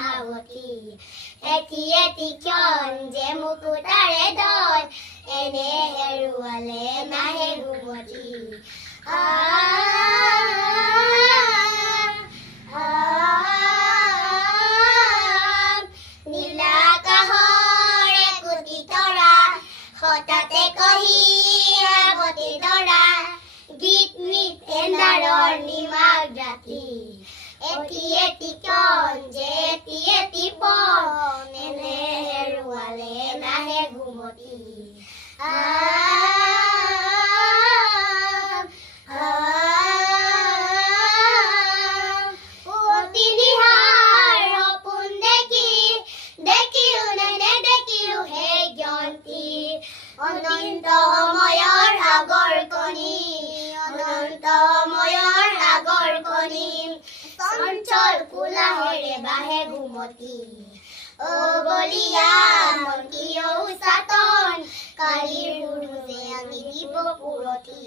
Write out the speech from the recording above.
হাৱতি এটি এটি ক্ষণ যে মুকুতাৰে দল এনে হেৰুৱালে নাহে ঘুমতি নীলাকাশৰে কোটি তৰা হঠাতে কহি আগতি দৰা গীত গীত এন্ধাৰৰ নিমাক ৰাতি এটি এটি ক্ষণ যে এটি এটি পল এনে হেৰুৱালে নাহে ঘুমতি অনন্ত সময়ৰ সাগৰ কণী অনন্ত সময়ৰ সাগৰ কণী চঞ্চল কোলাহৰে বাহে ঘুমতি অ বলিয়া মন কিয় উচাতন কালিৰ সুৰুজে আনি দিব পুৰতি